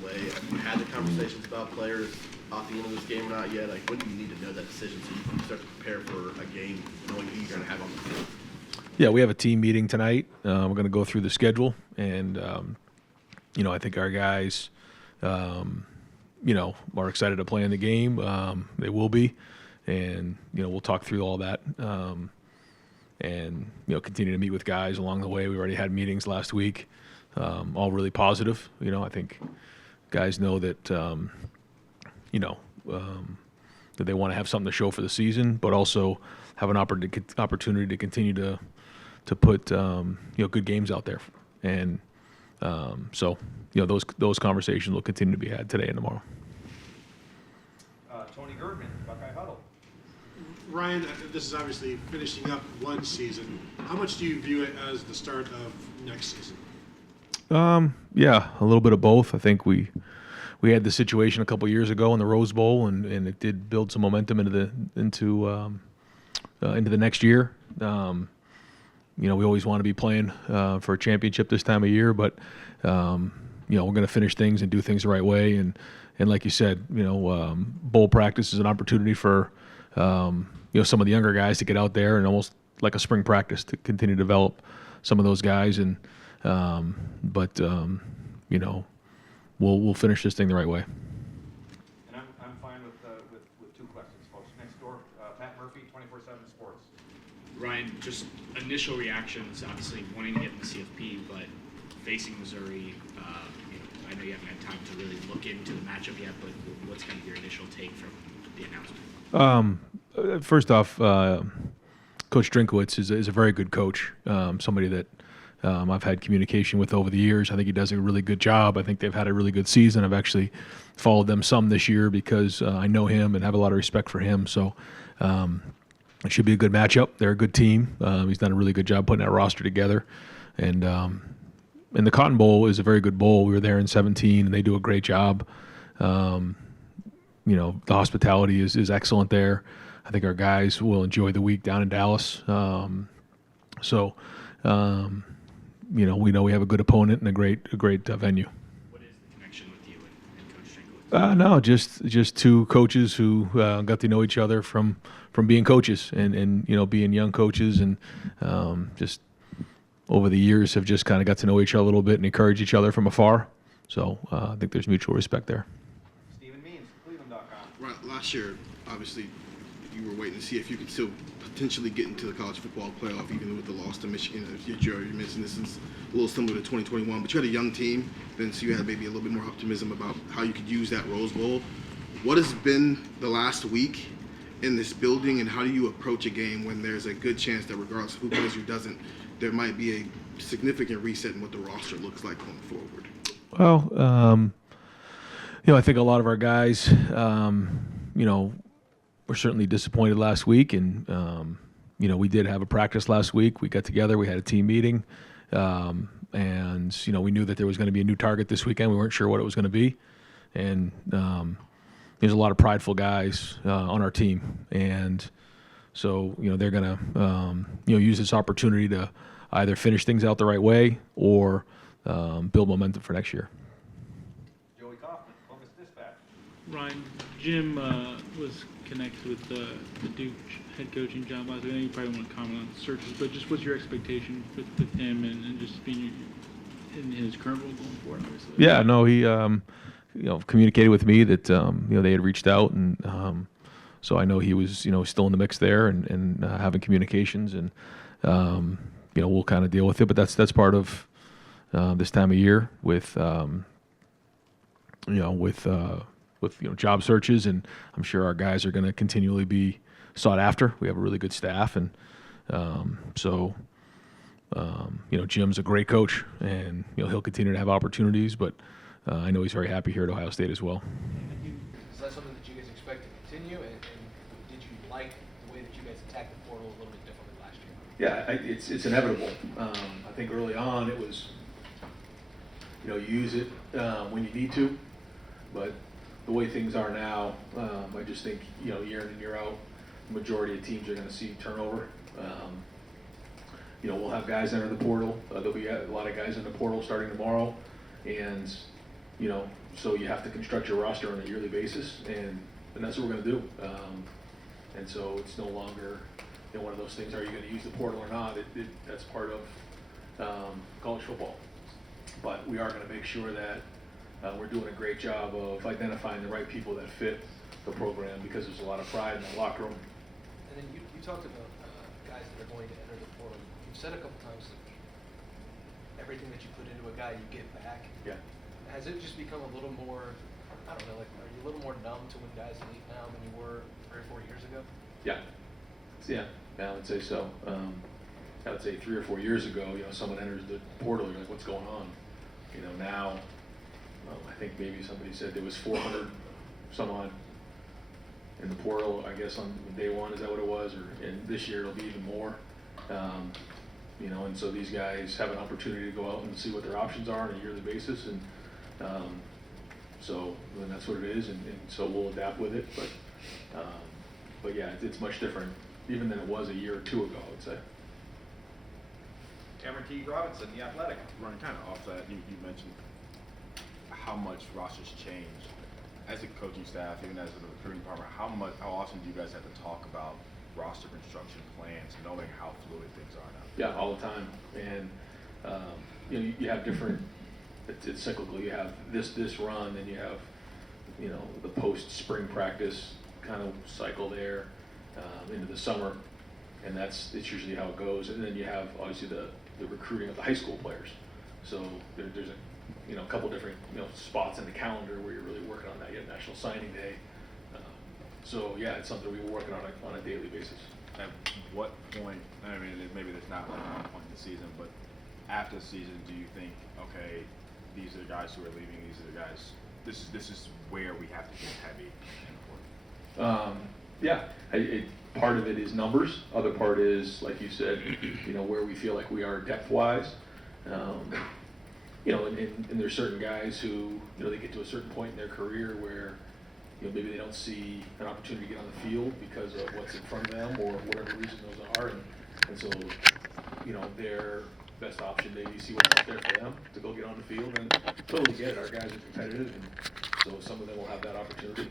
the way? Have you had the conversations about players off the end of this game or not yet? Like, when do you need to know that decision so you can start to prepare for a game knowing who you're going to have on the field? Yeah, we have a team meeting tonight. We're going to go through the schedule, and I think our guys, are excited to play in the game. They will be, and we'll talk through all that, and continue to meet with guys along the way. We already had meetings last week, all really positive. I think guys know that that they want to have something to show for the season, but also have an opportunity to continue to put good games out there, and those conversations will continue to be had today and tomorrow. Tony Girdman, Buckeye Huddle. Ryan, this is obviously finishing up one season. How much do you view it as the start of next season? Yeah, a little bit of both. I think we had the situation a couple years ago in the Rose Bowl, and it did build some momentum into the next year. We always want to be playing for a championship this time of year, but we're going to finish things and do things the right way. And like you said, bowl practice is an opportunity for some of the younger guys to get out there and almost like a spring practice to continue to develop some of those guys. And we'll finish this thing the right way. And I'm fine with two questions, folks. Next door, Pat Murphy, 24/7 Sports. Ryan, just initial reactions, obviously wanting to get in the CFP, but facing Missouri, I know you haven't had time to really look into the matchup yet, but what's kind of your initial take from the announcement? First off, Coach Drinkowitz is a very good coach, somebody that I've had communication with over the years. I think he does a really good job. I think they've had a really good season. I've actually followed them some this year because I know him and have a lot of respect for him. So it should be a good matchup. They're a good team. He's done a really good job putting that roster together. And the Cotton Bowl is a very good bowl. We were there in 2017, and they do a great job. The hospitality is excellent there. I think our guys will enjoy the week down in Dallas. We know we have a good opponent and a great venue. What is the connection with you and Coach Drinkowitz? No, just two coaches who got to know each other from being coaches and being young coaches, and just over the years have just kind of got to know each other a little bit and encourage each other from afar. So I think there's mutual respect there. Stephen Means, Cleveland.com. Right, last year, obviously, you were waiting to see if you could still potentially get into the college football playoff, even with the loss to Michigan. You mentioned this is a little similar to 2021, but you had a young team, then so you had maybe a little bit more optimism about how you could use that Rose Bowl. What has been the last week in this building, and how do you approach a game when there's a good chance that regardless of who plays, who doesn't, there might be a significant reset in what the roster looks like going forward? Well, I think a lot of our guys, were certainly disappointed last week, and we did have a practice last week. We got together, we had a team meeting, and we knew that there was going to be a new target this weekend. We weren't sure what it was going to be, and there's a lot of prideful guys on our team, and so they're going to use this opportunity to either finish things out the right way or build momentum for next year. Joey Kaufman, Columbus Dispatch. Ryan, Jim was connected with the Duke head coaching job last week. I know you probably won't comment on searches, but just what's your expectation with him and just being in his current role going forward, obviously? Yeah, no, he communicated with me that they had reached out, and so I know he was still in the mix there and having communications, and we'll kind of deal with it. But that's part of this time of year with job searches, and I'm sure our guys are going to continually be sought after. We have a really good staff, and Jim's a great coach, and he'll continue to have opportunities, but I know he's very happy here at Ohio State as well. Is that something that you guys expect to continue, and did you like the way that you guys attacked the portal a little bit differently last year? Yeah, it's inevitable. I think early on it was, you use it when you need to, but the way things are now, I just think, year in and year out, the majority of teams are going to see turnover. We'll have guys enter the portal. There'll be a lot of guys in the portal starting tomorrow, and So you have to construct your roster on a yearly basis, and that's what we're going to do. And so it's no longer one of those things. Are you going to use the portal or not? That's part of college football. But we are going to make sure that we're doing a great job of identifying the right people that fit the program, because there's a lot of pride in the locker room. And then you talked about guys that are going to enter the portal. You've said a couple times that everything that you put into a guy, you get back. Yeah. Has it just become a little more, I don't know, like, are you a little more numb to when guys leave now than you were 3 or 4 years ago? Yeah. I would say so. I would say 3 or 4 years ago, someone enters the portal, you're like, what's going on? Now, I think maybe somebody said there was 400 some odd in the portal, I guess on day one, is that what it was? And this year it'll be even more. And so these guys have an opportunity to go out and see what their options are on a yearly basis, and so then that's what it is, and so we'll adapt with it. But yeah, it's much different even than it was a year or two ago, I would say. Cameron T. Robinson, The Athletic. Ryan, kind of off that, you mentioned how much rosters change. As a coaching staff, even as a recruiting department, how often do you guys have to talk about roster construction plans, knowing how fluid things are now? Yeah, all the time. And you have different. It's cyclical. You have this run, then you have the post spring practice kind of cycle there into the summer, and it's usually how it goes. And then you have obviously the recruiting of the high school players. So there's a couple different spots in the calendar where you're really working on that. You have National Signing Day. So yeah, it's something we're working on a daily basis. At what point, I mean, maybe there's not like one point in the season, but after the season, do you think, okay, these are the guys who are leaving, these are the guys, this is where we have to get heavy in the portal? Yeah, part of it is numbers. Other part is, like you said, where we feel like we are depth-wise. And there's certain guys who, they get to a certain point in their career where, maybe they don't see an opportunity to get on the field because of what's in front of them or whatever reason those are. And so, their best option maybe see what's out there for them to go get on the field, and totally get it. Our guys are competitive, and so some of them will have that opportunity.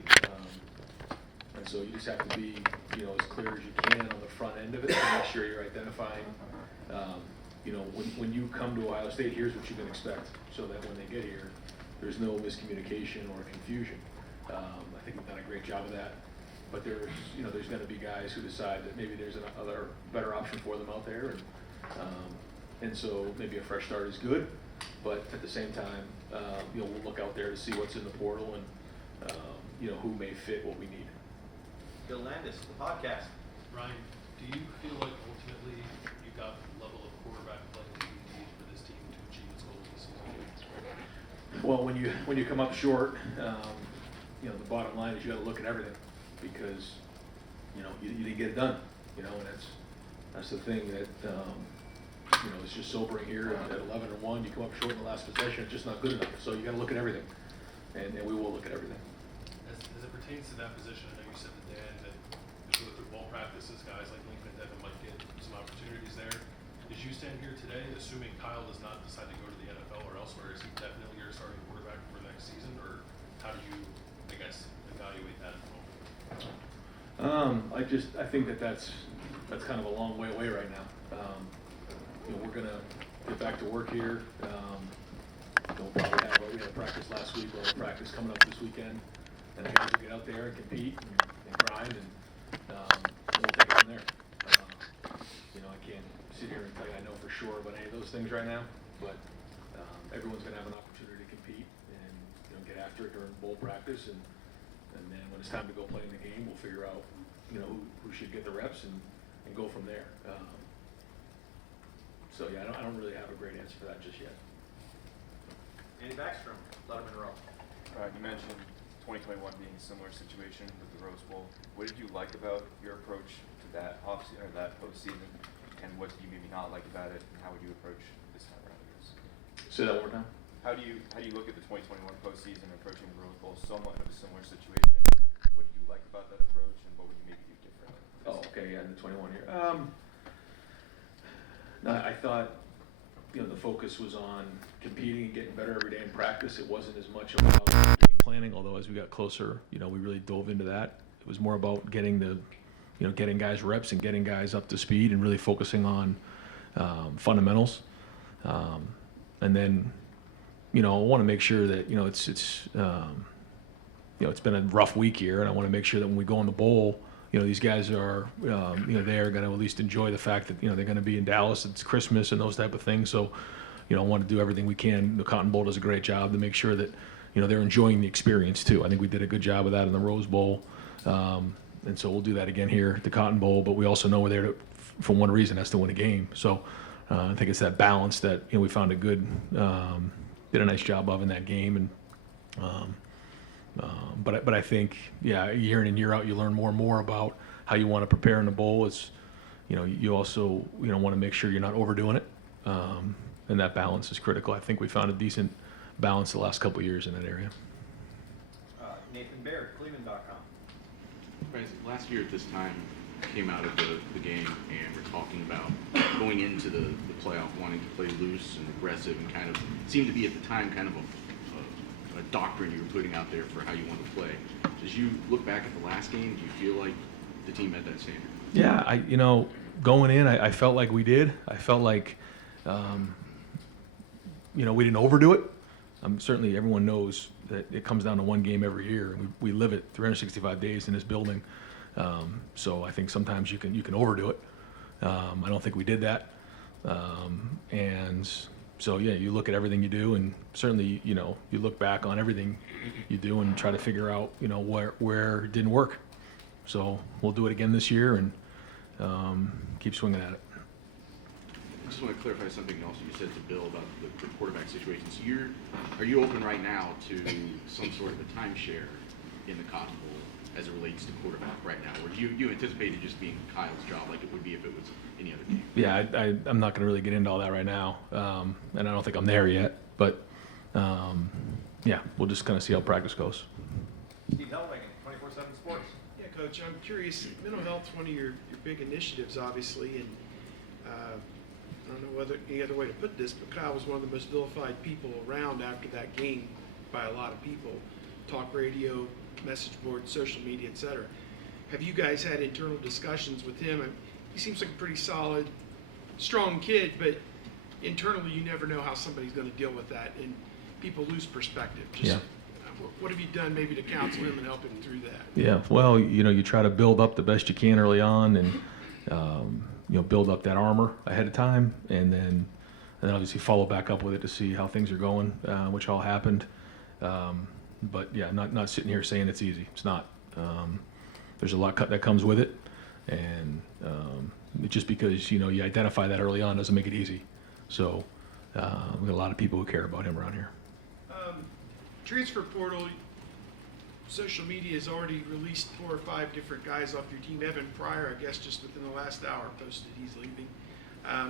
And so you just have to be, as clear as you can on the front end of it to make sure you're identifying, when you come to Ohio State, here's what you can expect, so that when they get here, there's no miscommunication or confusion. I think we've done a great job of that. But there's going to be guys who decide that maybe there's another better option for them out there, and so maybe a fresh start is good. But at the same time, we'll look out there to see what's in the portal and who may fit what we need. Bill Landis, The Podcast. Ryan, do you feel like ultimately you got the level of quarterback play that you need for this team to achieve its goals this season? Well, when you come up short, the bottom line is you got to look at everything, because you didn't get it done, and that's the thing that it's just sobering here at 11-1. You come up short in the last possession, it's just not good enough. So you got to look at everything, and we will look at everything. As it pertains to that position, I know you said to Dan that as you go through ball practices, guys like Lincoln and Devin might get some opportunities there. As you stand here today, assuming Kyle does not decide to go to the NFL or elsewhere, is he definitely your starting quarterback for next season, or how do you, I guess, evaluate that at the moment? I think that's kind of a long way away right now. We're gonna get back to work here. We had practice last week. We'll have practice coming up this weekend, and the guys will get out there and compete and grind, and we'll take it from there. I can't sit here and tell you I know for sure about any of those things right now, but everyone's gonna have an opportunity to compete and get after it during bowl practice, and then when it's time to go play in the game, we'll figure out who should get the reps and go from there. So yeah, I don't really have a great answer for that just yet. Andy Backstrom, Letterman Row. You mentioned 2021 being a similar situation with the Rose Bowl. What did you like about your approach to that that postseason, and what did you maybe not like about it, and how would you approach this time around? Say that one more time. How do you look at the 2021 postseason approaching the Rose Bowl, somewhat of a similar situation? What did you like about that approach, and what would you maybe do differently? Oh, okay, yeah, in the 21 year. No, I thought, the focus was on competing and getting better every day in practice. It wasn't as much about game planning, although as we got closer, we really dove into that. It was more about getting getting guys reps and getting guys up to speed and really focusing on fundamentals. And then, I want to make sure that, it's been a rough week here, and I want to make sure that when we go in the bowl, these guys are, they are going to at least enjoy the fact that, they're going to be in Dallas. It's Christmas and those type of things. So, I want to do everything we can. The Cotton Bowl does a great job to make sure that, they're enjoying the experience too. I think we did a good job of that in the Rose Bowl. And so we'll do that again here at the Cotton Bowl. But we also know we're there for one reason, that's to win a game. So I think it's that balance that, we found did a nice job of in that game. And but I think, year in and year out, you learn more and more about how you want to prepare in the bowl. It's, you also, want to make sure you're not overdoing it. And that balance is critical. I think we found a decent balance the last couple of years in that area. Nathan Baird, Cleveland.com. Last year at this time, came out of the game and we're talking about going into the playoff, wanting to play loose and aggressive, and kind of seemed to be at the time kind of a doctrine you were putting out there for how you want to play. As you look back at the last game, do you feel like the team met that standard? Yeah, going in, I felt like we did. I felt like, we didn't overdo it. Certainly everyone knows that it comes down to one game every year, and we live it 365 days in this building. So I think sometimes you can overdo it. I don't think we did that. And so, you look at everything you do, and certainly, you look back on everything you do and try to figure out, where it didn't work. So we'll do it again this year and keep swinging at it. I just want to clarify something else you said to Bill about the quarterback situation. So are you open right now to some sort of a timeshare in the Cotton Bowl as it relates to quarterback right now? Or do you anticipate it just being Kyle's job like it would be if it was any other game? Yeah, I'm not going to really get into all that right now. And I don't think I'm there yet. But, we'll just kind of see how practice goes. Steve Hellwagen, 24/7 Sports. Yeah, Coach, I'm curious, mental health's one of your big initiatives, obviously, and I don't know any other way to put this, but Kyle was one of the most vilified people around after that game by a lot of people. Talk radio, message boards, social media, etc. Have you guys had internal discussions with him? He seems like a pretty solid, strong kid, but internally you never know how somebody's going to deal with that, and people lose perspective. What have you done maybe to counsel him and help him through that? Yeah, well, you try to build up the best you can early on, and build up that armor ahead of time, and then obviously follow back up with it to see how things are going, which all happened. But not sitting here saying it's easy. It's not. There's a lot that comes with it, and just because you identify that early on doesn't make it easy. So we got a lot of people who care about him around here. Transfer portal, social media has already released 4 or 5 different guys off your team. Evan Pryor, I guess, just within the last hour posted he's leaving.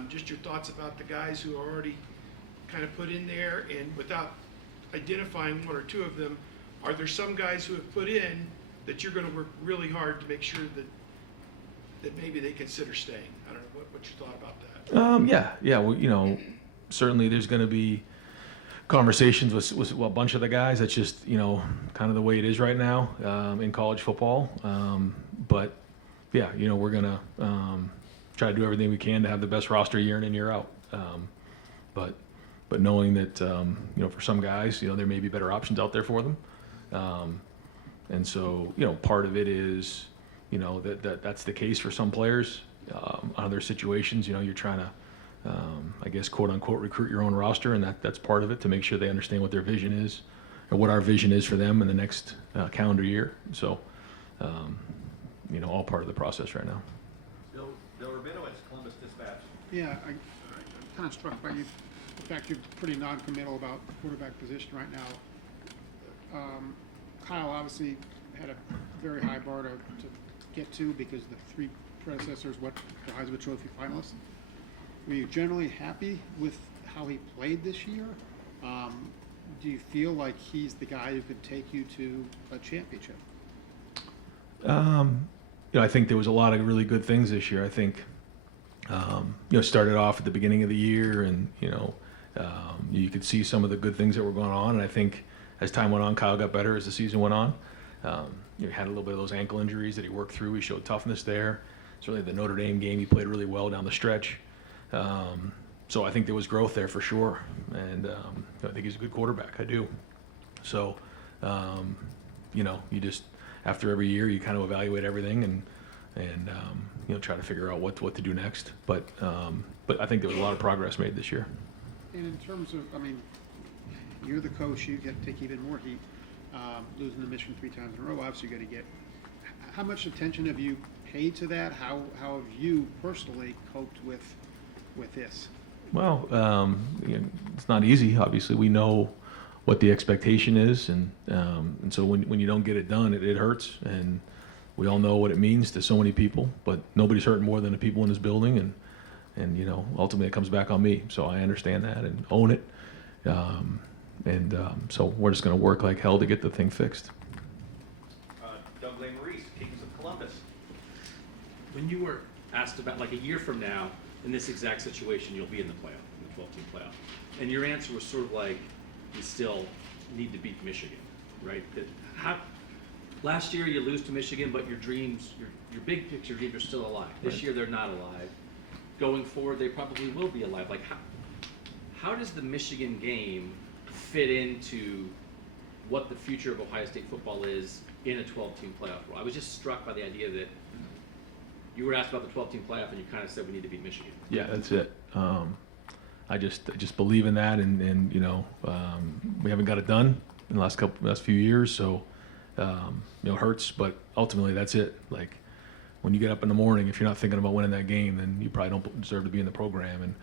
Just your thoughts about the guys who are already kind of put in there, and without identifying 1 or 2 of them, are there some guys who have put in that you're going to work really hard to make sure that maybe they consider staying? I don't know, what's your thought about that? Well, certainly there's going to be conversations with a bunch of the guys. That's just kind of the way it is right now in college football. But we're gonna try to do everything we can to have the best roster year in and year out. But knowing that for some guys there may be better options out there for them, and so part of it is that's the case for some players. Other situations you're trying to I guess, quote unquote, recruit your own roster, and that's part of it, to make sure they understand what their vision is, or what our vision is for them in the next calendar year. So, all part of the process right now. Bill Rabinowitz, Columbus Dispatch. Yeah, I'm kind of struck by the fact you're pretty non-committal about the quarterback position right now. Kyle obviously had a very high bar to get to because the 3 predecessors were Heisman Trophy finalists. Were you generally happy with how he played this year? Do you feel like he's the guy who could take you to a championship? I think there was a lot of really good things this year. I think started off at the beginning of the year, and you could see some of the good things that were going on. And I think as time went on, Kyle got better as the season went on. He had a little bit of those ankle injuries that he worked through. He showed toughness there. Certainly the Notre Dame game, he played really well down the stretch. So I think there was growth there for sure. And I think he's a good quarterback. I do. So, you just, after every year, you kind of evaluate everything and try to figure out what to do next. But I think there was a lot of progress made this year. And in terms of, you're the coach, you get to take even more heat. Losing to Michigan 3 times in a row, obviously you're going to get. How much attention have you paid to that? How have you personally coped with this? Well, it's not easy. Obviously, we know what the expectation is, and so when you don't get it done, it hurts, and we all know what it means to so many people. But nobody's hurting more than the people in this building, and ultimately it comes back on me. So I understand that and own it. So we're just going to work like hell to get the thing fixed. Doug Maurice, Kings of Columbus. When you were asked about, like, a year from now, in this exact situation, you'll be in the playoff, in the 12-team playoff, and your answer was sort of like, you still need to beat Michigan, right? Last year you lose to Michigan, but your dreams, your big picture dreams are still alive. This Right. year they're not alive. Going forward, they probably will be alive. Like, how does the Michigan game fit into what the future of Ohio State football is in a 12-team playoff role? I was just struck by the idea that you were asked about the 12-team playoff and you kind of said we need to beat Michigan. Yeah, that's it. I just believe in that, and we haven't got it done in the last few years, so it hurts, but ultimately that's it. Like, when you get up in the morning, if you're not thinking about winning that game, then you probably don't deserve to be in the program, and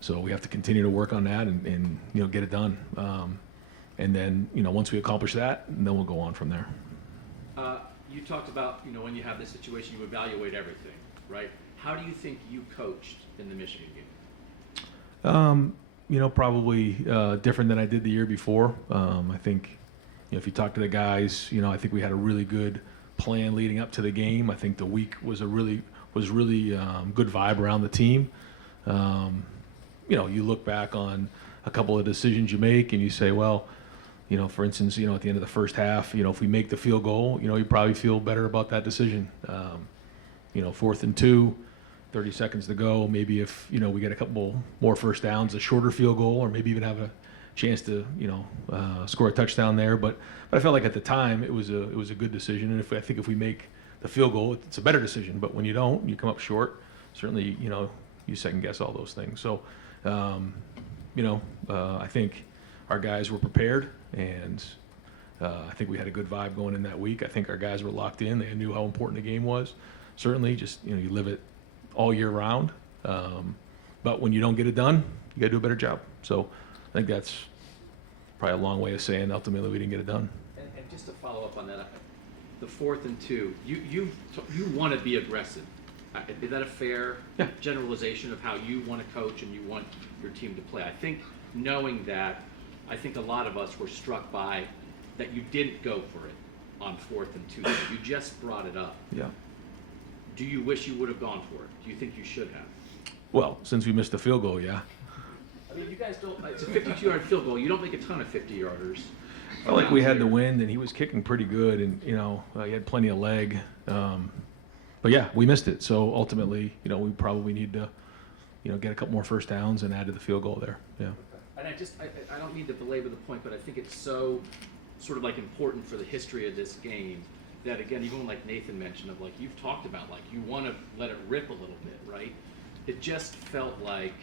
so we have to continue to work on that and get it done. And then once we accomplish that, then we'll go on from there. You talked about when you have this situation, you evaluate everything, right? How do you think you coached in the Michigan game? Probably different than I did the year before. I think if you talk to the guys, I think we had a really good plan leading up to the game. I think the week was really good vibe around the team. You look back on a couple of decisions you make and you say, well, for instance, at the end of the first half, if we make the field goal, you probably feel better about that decision. 4th and 2, 30 seconds to go. Maybe if, we get a couple more first downs, a shorter field goal, or maybe even have a chance to, score a touchdown there. But I felt like at the time it was a good decision. And I think if we make the field goal, it's a better decision. But when you don't, you come up short. Certainly, you second guess all those things. So, I think our guys were prepared, and I think we had a good vibe going in that week. I think our guys were locked in. They knew how important the game was. Certainly, just you live it all year round. But when you don't get it done, you got to do a better job. So I think that's probably a long way of saying ultimately we didn't get it done. And just to follow up on that, the 4th and 2, you want to be aggressive. Is that a fair generalization of how you want to coach and you want your team to play? I think knowing that, I think a lot of us were struck by that you didn't go for it on 4th and 2. You just brought it up. Yeah. Do you wish you would have gone for it? Do you think you should have? Well, since we missed the field goal, yeah. I mean, you guys don't. It's a 52-yard field goal. You don't make a ton of 50-yarders. I felt like we had the wind, and he was kicking pretty good, and he had plenty of leg. But yeah, we missed it. So ultimately, we probably need to, get a couple more first downs and add to the field goal there. Yeah. And I don't mean to belabor the point, but I think it's so sort of like important for the history of this game that, again, even like Nathan mentioned, of like you've talked about, like you want to let it rip a little bit, right? It just felt like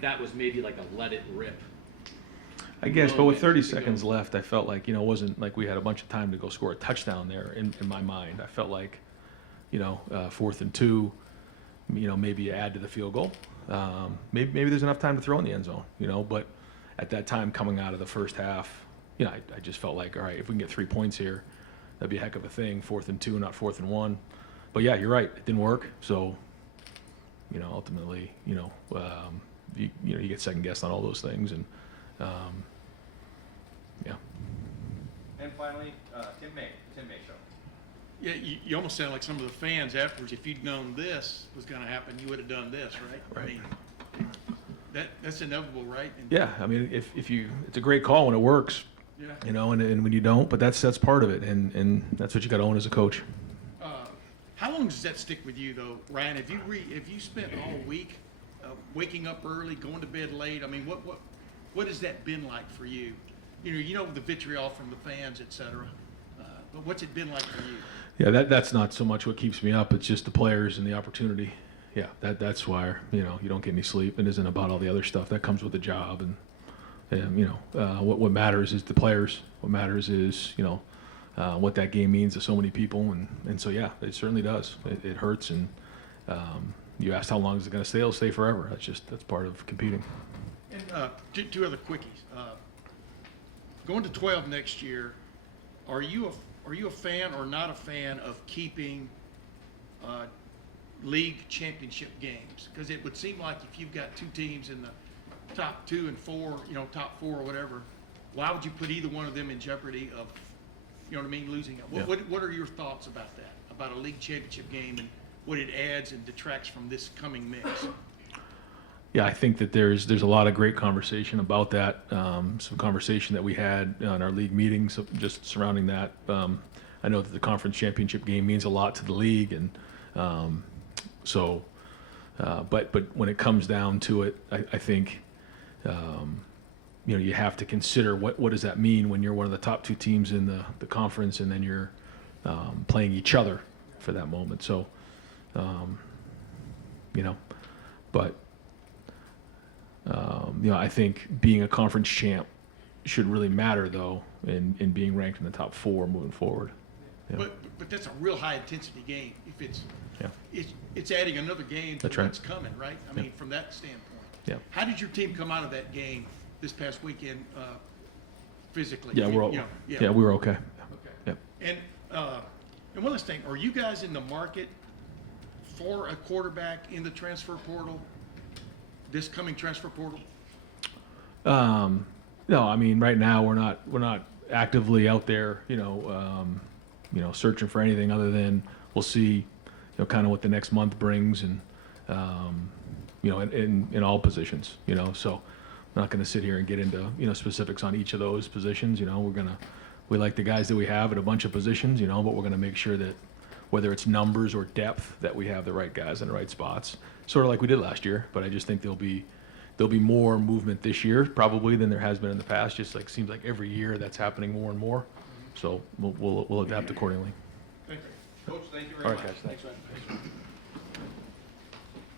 that was maybe like a let it rip. I guess, but with 30 seconds left, I felt like, it wasn't like we had a bunch of time to go score a touchdown there in my mind. I felt like, 4th and 2, maybe add to the field goal. Maybe there's enough time to throw in the end zone, but at that time coming out of the first half, I just felt like, all right, if we can get 3 points here, that'd be a heck of a thing. 4th and 2, not 4th and 1. But yeah, you're right. It didn't work. So, ultimately, you get second guessed on all those things, and yeah. And finally, Tim May Show. Yeah, you almost sound like some of the fans afterwards. If you'd known this was going to happen, you would have done this, right? Right. I mean, that's inevitable, right? And, Yeah, I mean, if you, it's a great call when it works, Yeah. you know, and when you don't, but that's part of it, and that's what you got to own as a coach. How long does that stick with you, though, Ryan? Have you spent all week waking up early, going to bed late? I mean, what has that been like for you? You know the vitriol from the fans, et cetera. But what's it been like for you? Yeah, that's not so much what keeps me up. It's just the players and the opportunity. Yeah, that's why, you know, you don't get any sleep. It isn't about all the other stuff that comes with the job. And you know, what matters is the players. What matters is, you know, what that game means to so many people. And so, yeah, it certainly does. It hurts. And you asked how long is it going to stay? It'll stay forever. That's part of competing. And two other quickies. Going to 12 next year, are you a fan or not a fan of keeping league championship games? Because it would seem like if you've got two teams in the top 2 and 4, you know, top 4 or whatever, why would you put either one of them in jeopardy of, you know what I mean, losing it? Yeah. What are your thoughts about that? About a league championship game and what it adds and detracts from this coming mix? Yeah, I think that there's a lot of great conversation about that. Some conversation that we had on our league meetings just surrounding that. I know that the conference championship game means a lot to the league, and but when it comes down to it, I think you know, you have to consider what does that mean when you're one of the top 2 teams in the conference, and then you're playing each other for that moment. So you know, but. You know, I think being a conference champ should really matter, though, in being ranked in the top 4 moving forward. Yeah. But that's a real high intensity game. If Yeah. it's adding another game to That's right. what's coming, right? I Yeah. mean, from that standpoint. Yeah. How did your team come out of that game this past weekend physically? Yeah, You- we're all, you know, yeah, we were okay. Okay. Yeah. And one last thing, are you guys in the market for a quarterback in the transfer portal, this coming transfer portal? No, I mean, right now we're not actively out there, you know, searching for anything other than we'll see, you know, kind of what the next month brings, and you know, in all positions, you know. So I'm not going to sit here and get into, you know, specifics on each of those positions. You know, we like the guys that we have at a bunch of positions, you know, but we're going to make sure that whether it's numbers or depth, that we have the right guys in the right spots, sort of like we did last year. But I just think there'll be more movement this year probably than there has been in the past. Just like seems like every year that's happening more and more. So we'll adapt accordingly. Thank you. Coach, thank you very All much. right, guys, thanks. Thanks, man.